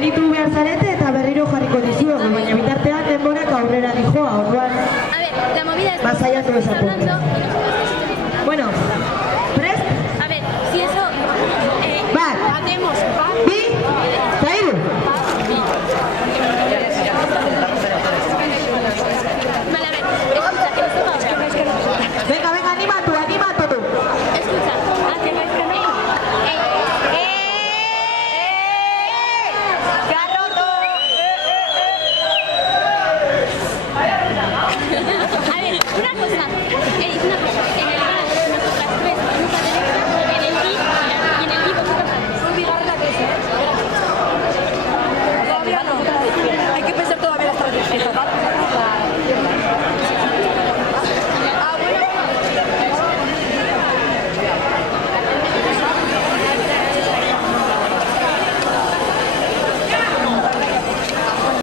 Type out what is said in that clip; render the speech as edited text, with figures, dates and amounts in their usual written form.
Gelditu behar zarete eta berriro jarriko dizugu, baina bitartean denborak aurrera dijoa, orduan. A ver, la movida es... Masaiatu estamos dezapuntu. hablando... Bueno, prest? A ver, si eso... Bat, hacemos... bi, eta hiru. Vale, a ver, escucha, que esto va ahora. Venga, venga, animatu, animatu tu. Escucha, hace que no... ¡Carro!